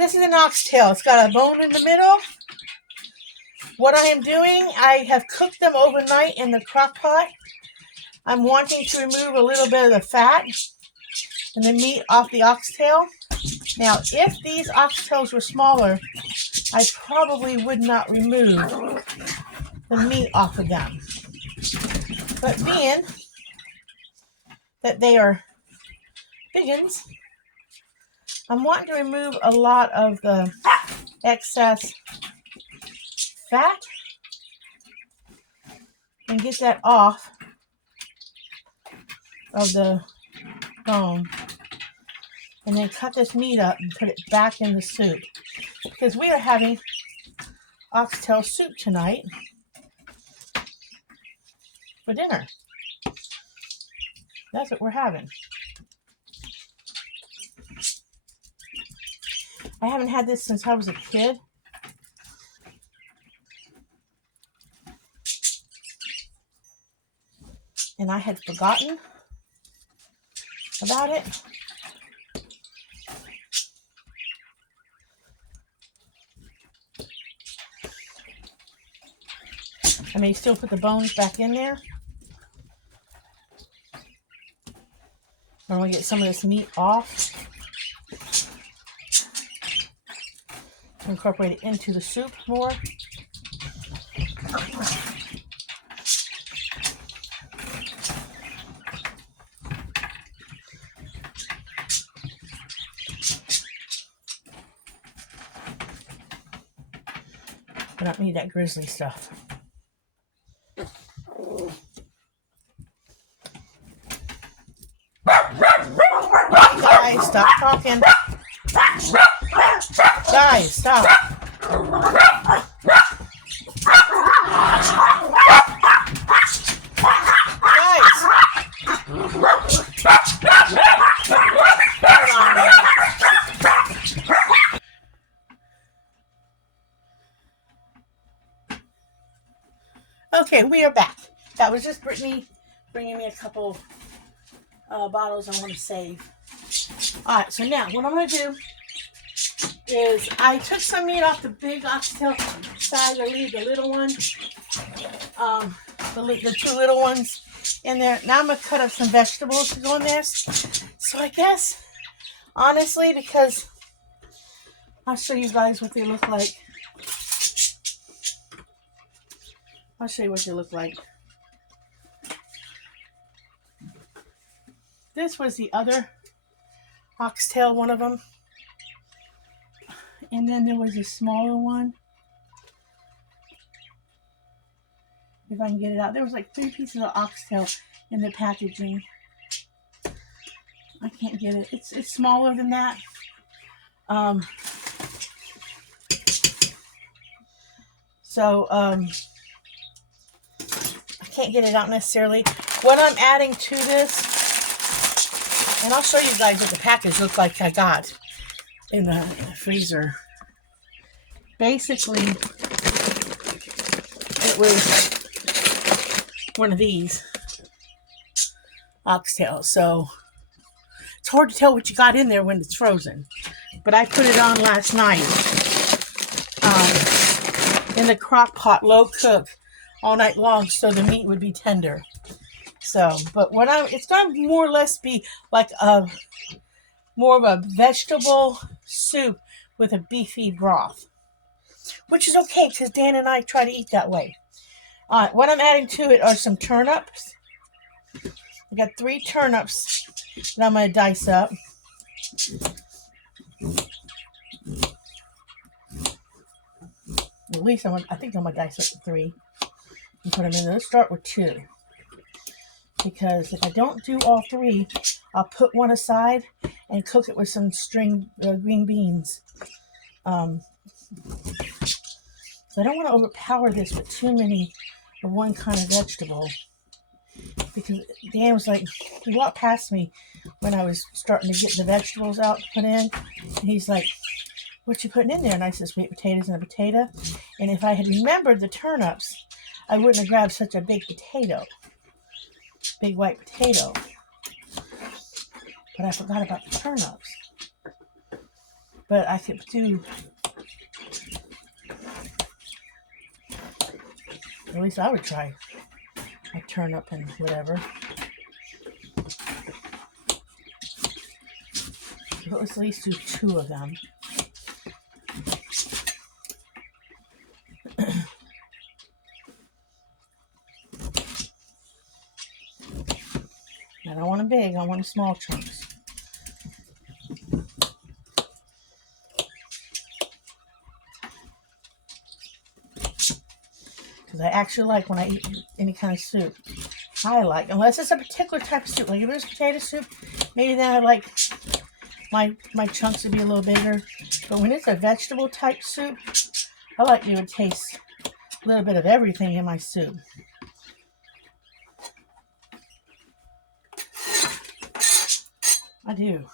This is an oxtail. It's got a bone in the middle. What I am doing, I have cooked them overnight in the crock pot. I'm wanting to remove a little bit of the fat and the meat off the oxtail. Now, if these oxtails were smaller, I probably would not remove the meat off of them. But being that they are biggins, I'm wanting to remove a lot of the excess fat and get that off of the bone. And then cut this meat up and put it back in the soup. Because we are having oxtail soup tonight for dinner. That's what we're having. I haven't had this since I was a kid. And I had forgotten about it. I may still put the bones back in there. I want to get some of this meat off. Incorporate it into the soup more. I don't need that grizzly stuff. Guys, stop talking. Guys, stop. Okay, we are back. That was just Brittany bringing me a couple bottles I want to save. Alright, so now what I'm going to do is I took some meat off the big oxtail side to leave the little one, the two little ones in there. Now I'm going to cut up some vegetables to go in this. So I guess, honestly, because I'll show you guys what they look like. I'll show you what they look like. This was the other oxtail, one of them. And then there was a smaller one. If I can get it out. There was like 3 pieces of oxtail in the packaging. I can't get it. It's smaller than that. I can't get it out necessarily. What I'm adding to this, and I'll show you guys what the package looked like I got in the freezer. Basically, it was one of these oxtails. So it's hard to tell what you got in there when it's frozen. But I put it on last night in the crock pot, low cook, all night long, so the meat would be tender. So, but it's going to more or less be like more of a vegetable soup with a beefy broth, which is okay because Dan and I try to eat that way. What I'm adding to it are some turnips. I got 3 turnips that I'm going to dice up. At least I think I'm going to dice up 3 and put them in there. Let's start with 2. Because if I don't do all 3, I'll put one aside and cook it with some green beans. So I don't want to overpower this with too many of one kind of vegetable. Because Dan was like, he walked past me when I was starting to get the vegetables out to put in. And he's like, what you putting in there? And I said, sweet potatoes and a potato. And if I had remembered the turnips, I wouldn't have grabbed such a big potato. Big white potato. But I forgot about the turnips. But I could do, at least I would try a turnip and whatever. Let's at least do 2 of them. I don't want them big, I want them small chunks. Because I actually like when I eat any kind of soup. I like, unless it's a particular type of soup, like if it's potato soup, maybe then I like my chunks to be a little bigger. But when it's a vegetable type soup, I like to taste a little bit of everything in my soup. I do.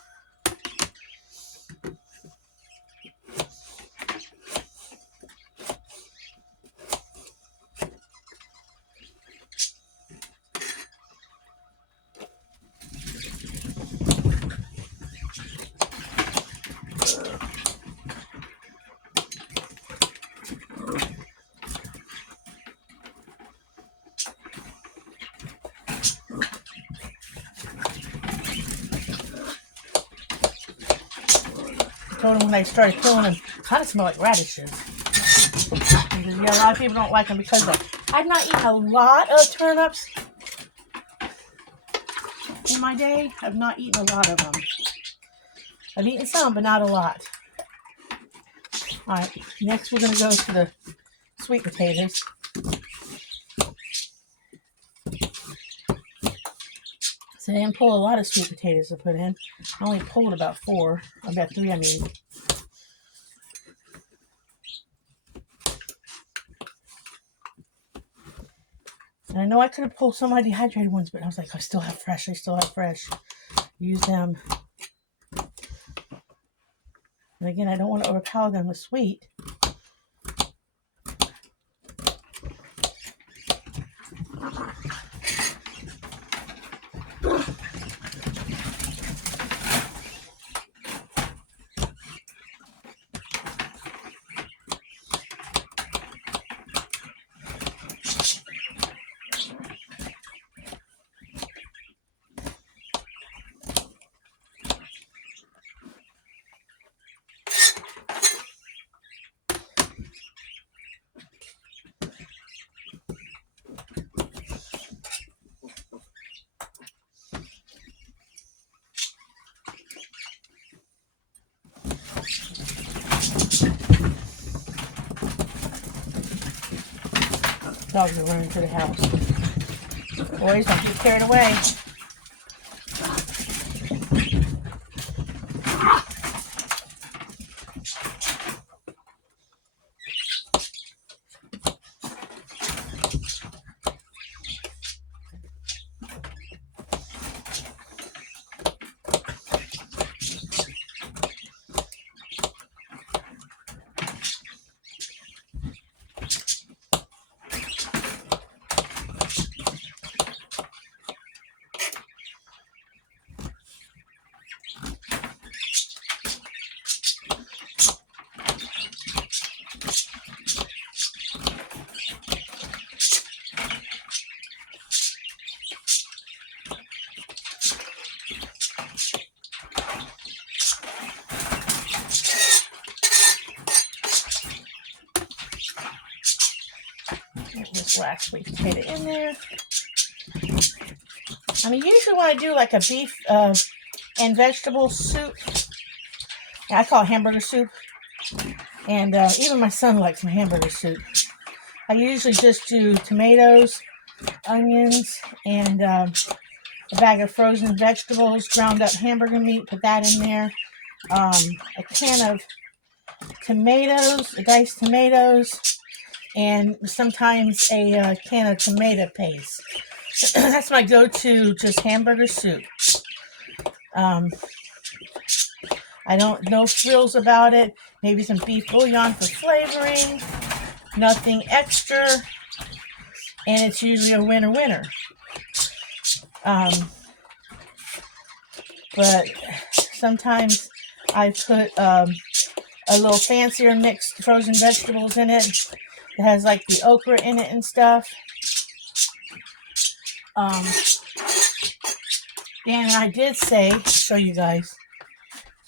Told them when they started killing them, kind of smell like radishes. Yeah, a lot of people don't like them because I've not eaten a lot of turnips in my day. I've not eaten a lot of them. I've eaten some, but not a lot. Alright, next we're going to go to the sweet potatoes. So I didn't pull a lot of sweet potatoes to put in. I only pulled about 4. About 3, I mean. And I know I could have pulled some of my dehydrated ones, but I was like, I still have fresh. Use them. And again, I don't want to overpower them with sweet. Dogs are running to the house. Boys, don't get carried away. This last sweet potato in there. I mean, usually when I do like a beef and vegetable soup, I call it hamburger soup, and even my son likes my hamburger soup. I usually just do tomatoes, onions, and a bag of frozen vegetables, ground up hamburger meat, put that in there, a can of tomatoes, diced tomatoes, and sometimes a can of tomato paste. That's my go-to, just hamburger soup. I don't know frills about it. Maybe some beef bouillon for flavoring. Nothing extra. And it's usually a winner. But sometimes I put a little fancier mixed frozen vegetables in it. It has like the okra in it and stuff. Dan and I did say, show you guys,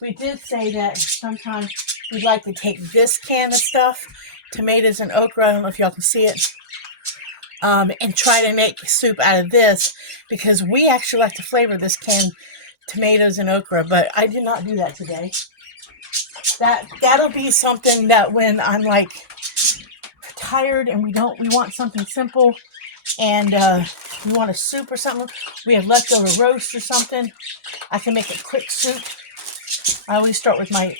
we did say that sometimes we'd like to take this can of stuff, tomatoes and okra, I don't know if y'all can see it, and try to make soup out of this, because we actually like to flavor this can tomatoes and okra, but I did not do that today. That'll be something that when I'm like tired and we want something simple, and we want a soup or something, we have leftover roast or something, I can make a quick soup. I always start with my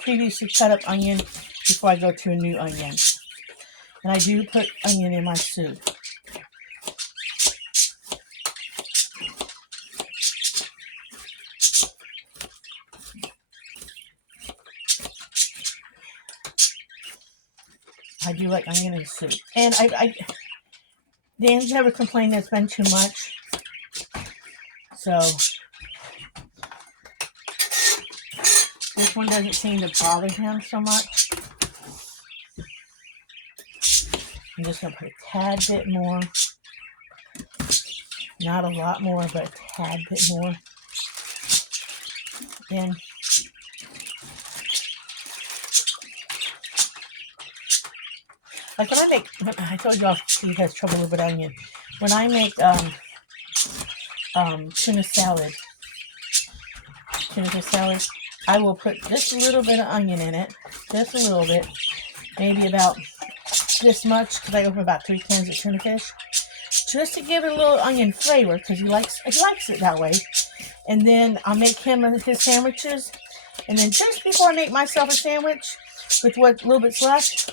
previously cut up onion before I go to a new onion. And I do put onion in my soup. I do like onion in soup. And Dan's never complained that it's been too much. So this one doesn't seem to bother him so much. I'm just going to put a tad bit more. Not a lot more, but a tad bit more. And like when I make, I told y'all Steve has trouble with onion. When I make tuna salad, I will put just a little bit of onion in it, just a little bit, maybe about this much, because I open about 3 cans of tuna fish, just to give it a little onion flavor, because he likes it that way. And then I'll make him his sandwiches, and then just before I make myself a sandwich, with what little bit's left,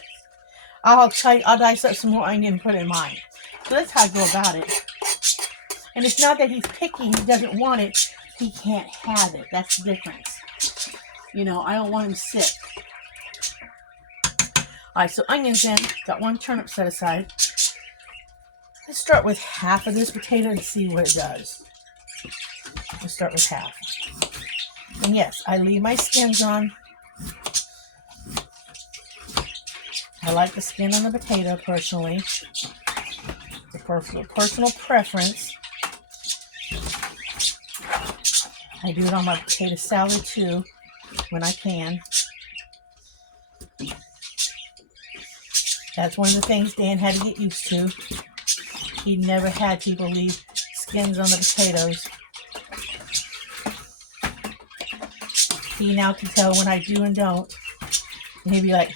I'll dice up some more onion and put it in mine. So that's how I go about it. And it's not that he's picky, he doesn't want it, he can't have it. That's the difference. You know, I don't want him sick. Alright, so onions in. Got 1 turnip set aside. Let's start with half of this potato and see what it does. Let's start with half. And yes, I leave my skins on. I like the skin on the potato personally. It's a personal preference. I do it on my potato salad too, when I can. That's one of the things Dan had to get used to. He never had people leave skins on the potatoes. He now can tell when I do and don't. And he'd be like,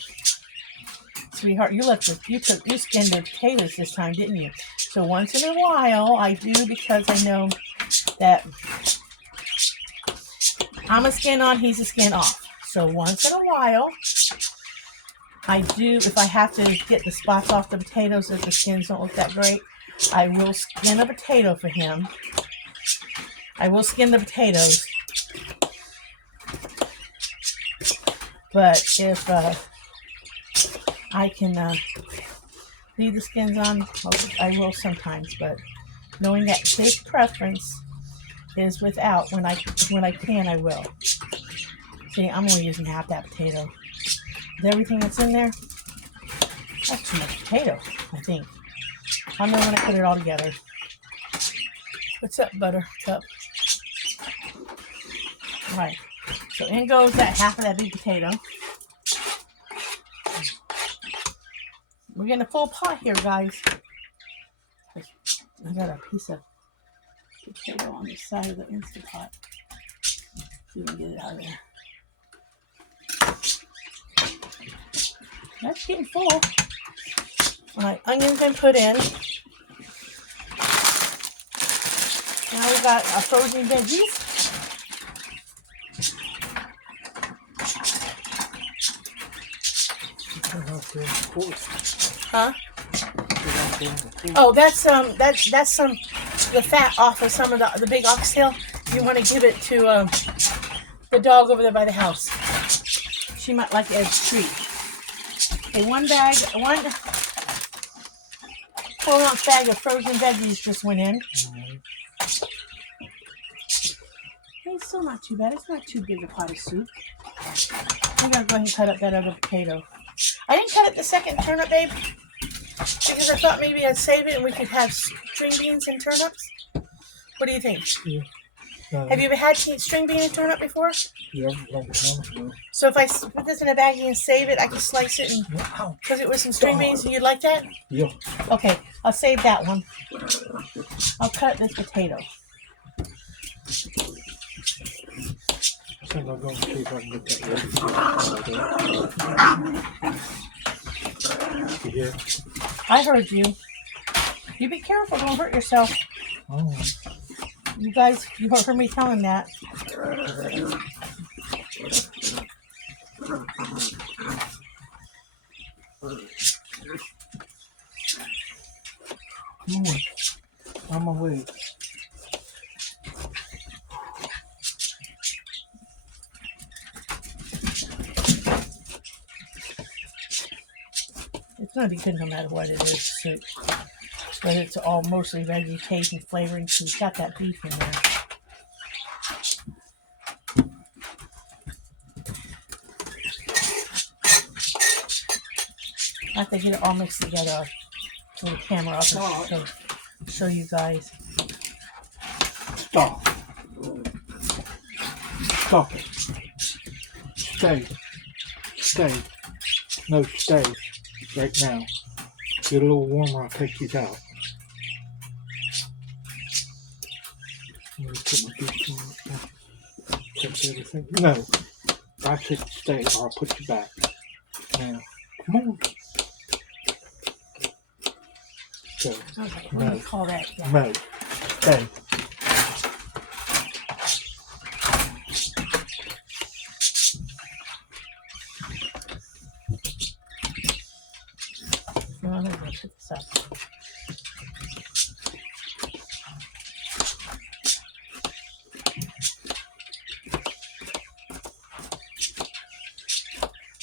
"Sweetheart, you skinned the potatoes this time, didn't you?" So once in a while, I do, because I know that I'm a skin on, he's a skin off. So once in a while, I do, if I have to get the spots off the potatoes if the skins don't look that great, I will skin a potato for him. I will skin the potatoes. But if I can leave the skins on, I will sometimes. But knowing that his preference is without, when I can, I will. See, I'm only using half that potato. With everything that's in there, that's too much potato, I think. I'll know when I put it all together. What's up, Buttercup? Alright, so in goes that half of that big potato. We're getting a full pot here, guys. I got a piece of potato on the side of the Instant Pot. See if we can get it out of there. That's getting full. Alright, onions been put in. Now we got our frozen veggies. Huh? Oh, that's some the fat off of some of the big oxtail. You want to give it to the dog over there by the house. She might like it as a treat. Okay, one 4-ounce bag of frozen veggies just went in. Okay, it's still not too bad. It's not too big a pot of soup. I'm gonna go ahead and cut up that other potato. I didn't cut up the second turnip, babe, because I thought maybe I'd save it and we could have string beans and turnips. What do you think? Yeah. Have you ever had string bean and turnip before? Yeah, long time ago. So if I put this in a baggie and save it, I can slice it and cook it with some string beans. You'd like that? Yeah. Okay, I'll save that one. I'll cut this potato. I think I'll go and see if I can get that ready. You hear? I heard you. You be careful, don't hurt yourself. Oh. You guys, you heard me telling that. Come on. On my way. It's going to be good no matter what it is, soup. But it's all mostly vegetation flavoring, so you've got that beef in there. I have to get it all mixed together. I'll turn the camera off and show you guys. Stop. Stop it. Stay. Stay. No, stay. Right now. Get a little warmer, I'll take these out. Let me put my beef on. Take everything. No. I said stay, or I'll put you back. Now. Come on. So, Okay, what do you call that? Yeah. no. Stay. No, I'm going to put this up.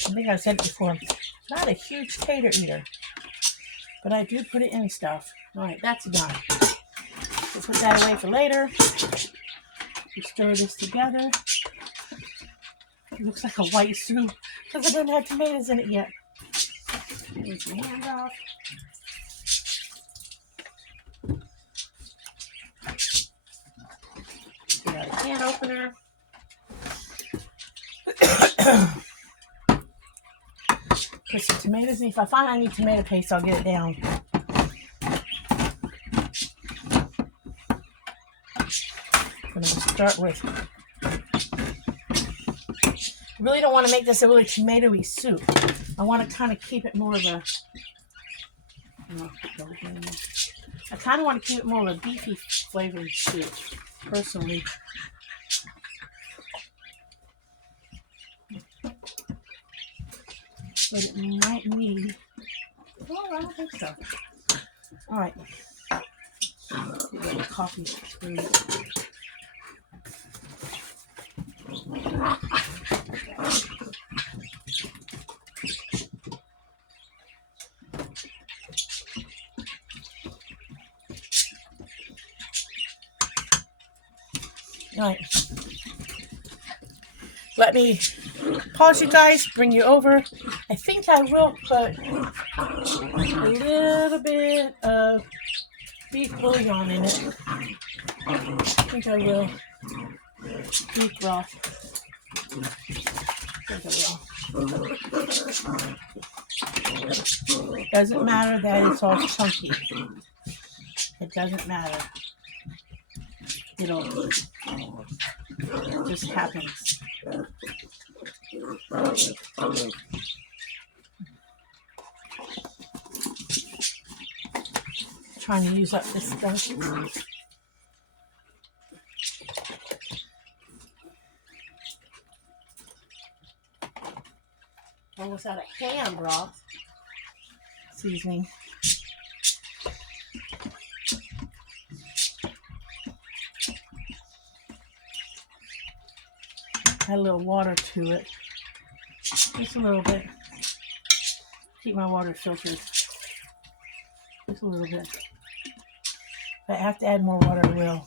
I think I've said it before. Not a huge tater eater, but I do put it in stuff. All right, that's done. We'll put that away for later. We stir this together. It looks like a white soup because I don't have tomatoes in it yet. Take your hand off. Get out a can opener. Put some tomatoes in. If I find I need tomato paste, I'll get it down. I'm going to start with. I really don't want to make this a really tomatoey soup. I want to kind of keep it more of a. I kind of want to keep it more of a beefy flavored soup, personally. But it might need. Oh, I don't think so. All right. Get rid of the coffee screen. All right. Let me pause you guys, bring you over. I think I will put a little bit of beef bouillon in it. I think I will. Beef broth. I think I will. Doesn't matter that it's all chunky. It doesn't matter. It just happens. Trying to use up this stuff. Almost out of ham broth seasoning. Add a little water to it. Just a little bit. Keep my water filtered. Just a little bit. If I have to add more water, I will.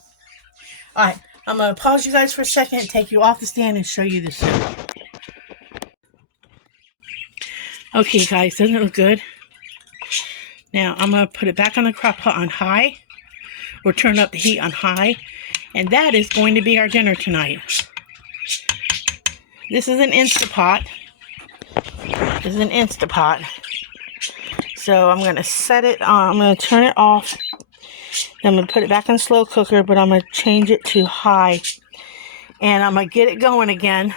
Alright, I'm going to pause you guys for a second, take you off the stand, and show you the soup. Okay, guys, doesn't it look good? Now, I'm going to put it back on the crock pot on high. We'll turn up the heat on high. And that is going to be our dinner tonight. This is an Instapot. This is an Instapot. So I'm going to set it on. I'm going to turn it off. Then I'm going to put it back in slow cooker, but I'm going to change it to high. And I'm going to get it going again.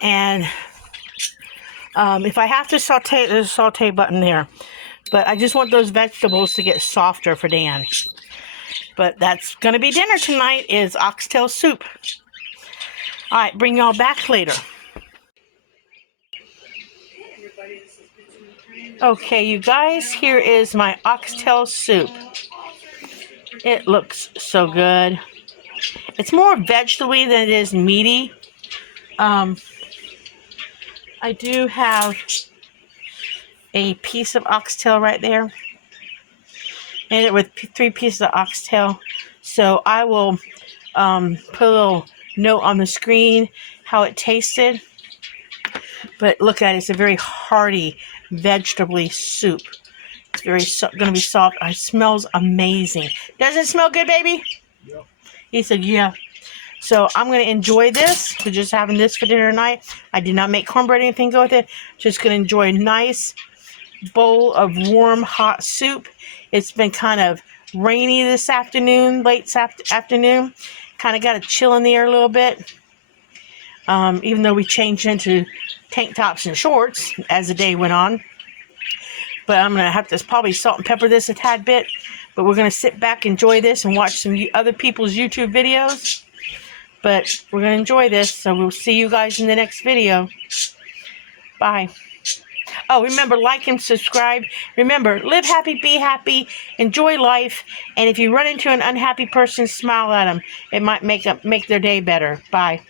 And if I have to saute, there's a saute button there. But I just want those vegetables to get softer for Dan. But that's going to be dinner tonight, is oxtail soup. All right, bring y'all back later. Okay, you guys, here is my oxtail soup. It looks so good. It's more vegetable-y than it is meaty. I do have a piece of oxtail right there. And it with 3 pieces of oxtail. So I will put a little note on the screen how it tasted. But look at it, it's a very hearty, vegetable-y soup. It's very going to be soft. It smells amazing. Does it smell good, baby? Yep. He said, yeah. So I'm going to enjoy this. We're just having this for dinner tonight. I did not make cornbread or anything go with it. Just going to enjoy a nice bowl of warm, hot soup. It's been kind of rainy this afternoon, late afternoon. Kind of got a chill in the air a little bit. Even though we changed into tank tops and shorts as the day went on. But I'm going to have to probably salt and pepper this a tad bit. But we're going to sit back, enjoy this, and watch some other people's YouTube videos. But we're going to enjoy this, so we'll see you guys in the next video. Bye. Oh, remember, like and subscribe. Remember, live happy, be happy, enjoy life. And if you run into an unhappy person, smile at them. It might make their day better. Bye.